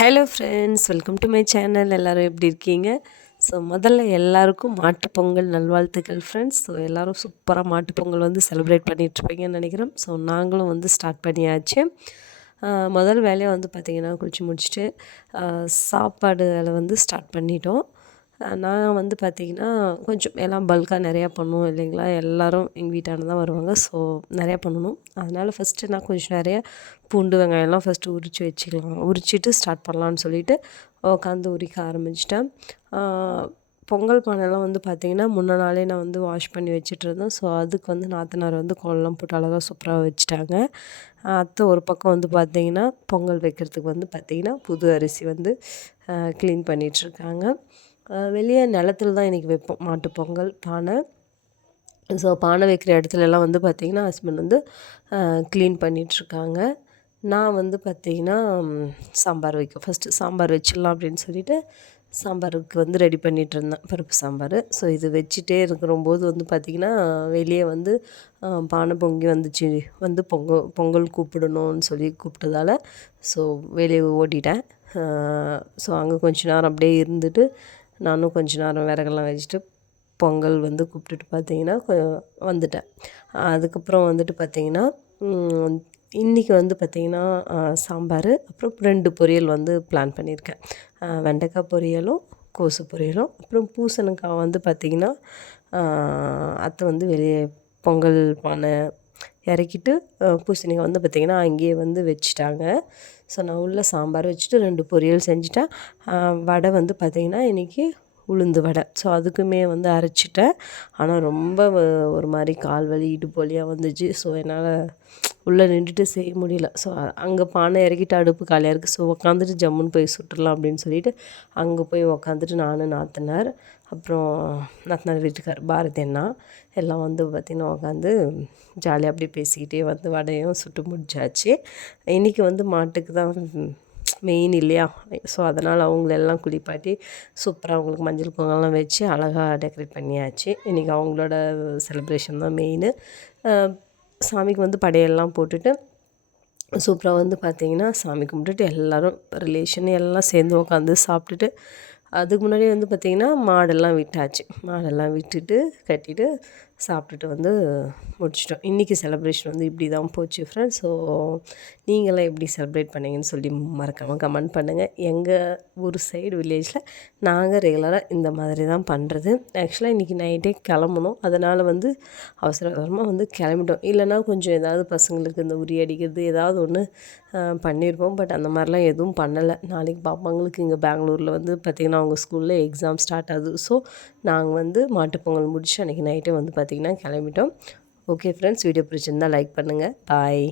Hello friends, welcome to my channel. எல்லோரும் எப்படி இருக்கீங்க? ஸோ முதல்ல எல்லாருக்கும் மாட்டுப்பொங்கல் நல்வாழ்த்துக்கள் ஃப்ரெண்ட்ஸ். ஸோ எல்லோரும் சூப்பராக மாட்டுப்பொங்கல் வந்து செலிப்ரேட் பண்ணிகிட்ருப்பீங்கன்னு நினைக்கிறேன். ஸோ நாங்களும் வந்து ஸ்டார்ட் பண்ணியாச்சு. முதல் வேலையாக வந்து பார்த்திங்கன்னா குளித்து முடிச்சுட்டு சாப்பாடு வேலை வந்து ஸ்டார்ட் பண்ணிட்டோம். நான் வந்து பார்த்திங்கன்னா கொஞ்சம் எல்லாம் பல்காக நிறையா பண்ணுவோம் இல்லைங்களா, எல்லோரும் எங்கள் வீட்டாண்ட தான் வருவாங்க. ஸோ நிறையா பண்ணணும். அதனால் ஃபஸ்ட்டு நான் கொஞ்சம் நிறையா பூண்டு வெங்காயம்லாம் ஃபஸ்ட்டு உரித்து வச்சுக்கலாம், உரிச்சிட்டு ஸ்டார்ட் பண்ணலான்னு சொல்லிவிட்டு உட்காந்து உரிக்க ஆரம்பிச்சிட்டேன். பொங்கல் பானைலாம் வந்து பார்த்திங்கன்னா முன்ன நாளே நான் வந்து வாஷ் பண்ணி வச்சுட்ருந்தேன். ஸோ அதுக்கு வந்து நாத்தனார் வந்து கோலம்லாம் போட்டு அழகாக சூப்பராக வச்சுட்டாங்க. அத்தை ஒரு பக்கம் வந்து பார்த்திங்கன்னா பொங்கல் வைக்கிறதுக்கு வந்து பார்த்திங்கன்னா புது அரிசி வந்து க்ளீன் பண்ணிகிட்ருக்காங்க. வெளியே நிலத்துல தான் இன்றைக்கி வைப்போம் மாட்டுப் பொங்கல் பானை. ஸோ பானை வைக்கிற இடத்துலலாம் வந்து பார்த்திங்கன்னா ஹஸ்பண்ட் வந்து க்ளீன் பண்ணிகிட்ருக்காங்க. நான் வந்து பார்த்திங்கன்னா சாம்பார் ஃபஸ்ட்டு சாம்பார் வச்சிடலாம் அப்படின்னு சொல்லிவிட்டு சாம்பாருக்கு வந்து ரெடி பண்ணிகிட்ருந்தேன், பருப்பு சாம்பார். ஸோ இது வச்சுட்டே இருக்கிறம்போது வந்து பார்த்திங்கன்னா வெளியே வந்து பானை பொங்கி வந்துச்சு, வந்து பொங்கல் கூப்பிடணும்னு சொல்லி கூப்பிட்டதால ஸோ வெளியே ஓட்டிட்டேன். ஸோ அங்கே கொஞ்ச நேரம் அப்படியே இருந்துட்டு நானும் கொஞ்ச நேரம் விறகெல்லாம் வச்சுட்டு பொங்கல் வந்து கூப்பிட்டுட்டு பார்த்திங்கன்னா வந்துட்டேன். அதுக்கப்புறம் வந்துட்டு பார்த்திங்கன்னா இன்றைக்கி வந்து பார்த்திங்கன்னா சாம்பார், அப்புறம் 2 பொரியல் வந்து பிளான் பண்ணியிருக்கேன். வெண்டைக்காய் பொரியலும் கோசு பொரியலும். அப்புறம் பூசணிக்காய் வந்து பார்த்திங்கன்னா அத்தை வந்து வெளியே பொங்கல் பானை இறக்கிட்டு பூசணிக்காய் வந்து பார்த்திங்கன்னா அங்கேயே வந்து வச்சுட்டாங்க. ஸோ நான் உள்ள சாம்பார் வச்சுட்டு 2 பொரியல் செஞ்சுட்டேன். வடை வந்து பார்த்திங்கன்னா இன்றைக்கி உளுந்து வடை. ஸோ அதுக்குமே வந்து அரைச்சிட்டேன். ஆனால் ரொம்ப ஒரு மாதிரி கால் வலி இடுப்பு வலியாக வந்துச்சு. ஸோ என்னால் உள்ளே நின்றுட்டு செய்ய முடியல. ஸோ அங்கே பானை இறக்கிட்டு அடுப்பு காலியாக இருக்குது. ஸோ உக்காந்துட்டு ஜம்முன்னு போய் சுட்டுடலாம் அப்படின்னு சொல்லிட்டு அங்கே போய் உக்காந்துட்டு நான் நாத்தனார், அப்புறம் நாத்தனார் வீட்டுக்கார் பாரதி அண்ணா எல்லாம் வந்து பார்த்திங்கன்னா உட்காந்து ஜாலியாக அப்படியே பேசிக்கிட்டே வந்து வடையும் சுட்டு முடிச்சாச்சு. இன்றைக்கி வந்து மாட்டுக்கு தான் மெயின் இல்லையா, ஸோ அதனால் அவங்களெல்லாம் குளிப்பாட்டி சூப்பராக அவங்களுக்கு மஞ்சள் குங்குமம்லாம் வச்சு அழகாக டெக்கரேட் பண்ணியாச்சு. இன்றைக்கி அவங்களோட செலிப்ரேஷன் தான் மெயினு. சாமிக்கு வந்து படையெல்லாம் போட்டுட்டு சூப்பராக வந்து பார்த்திங்கன்னா சாமி கும்பிட்டுட்டு எல்லோரும் ரிலேஷன் எல்லாம் சேர்ந்து உட்காந்து சாப்பிட்டுட்டு அதுக்கு முன்னாடி வந்து பார்த்திங்கன்னா மாடெல்லாம் விட்டாச்சு. மாடெல்லாம் விட்டுட்டு கட்டிட்டு சாப்பிட்டுட்டு வந்து முடிச்சிட்டோம். இன்றைக்கி செலிப்ரேஷன் வந்து இப்படி தான் போச்சு ஃப்ரெண்ட்ஸ். ஸோ நீங்களாம் எப்படி செலிப்ரேட் பண்ணிங்கன்னு சொல்லி மறக்காமல் கமெண்ட் பண்ணுங்கள். எங்கள் ஊர் சைடு வில்லேஜில் நாங்கள் ரெகுலராக இந்த மாதிரி தான் பண்ணுறது. ஆக்சுவலாக இன்றைக்கி நைட்டே கிளம்பணும், அதனால் வந்து அவசர அவசரமாக வந்து கிளம்பிட்டோம். இல்லைனா கொஞ்சம் ஏதாவது பசங்களுக்கு இந்த உரி அடிக்கிறது ஏதாவது ஒன்று பண்ணியிருப்போம். பட் அந்த மாதிரிலாம் எதுவும் பண்ணலை. நாளைக்கு பாப்பாங்களுக்கு இங்கே பெங்களூரில் வந்து பார்த்திங்கன்னா அவங்க ஸ்கூலில் எக்ஸாம் ஸ்டார்ட் ஆகுது. ஸோ நாங்கள் வந்து மாட்டுப்பொங்கல் முடிச்சு அன்றைக்கி நைட்டே வந்து பார்த்திங்கன்னா கிளம்பிட்டோம். ஓகே ஃப்ரெண்ட்ஸ், வீடியோ பிடிச்சிருந்தால் லைக் பண்ணுங்கள். பாய்.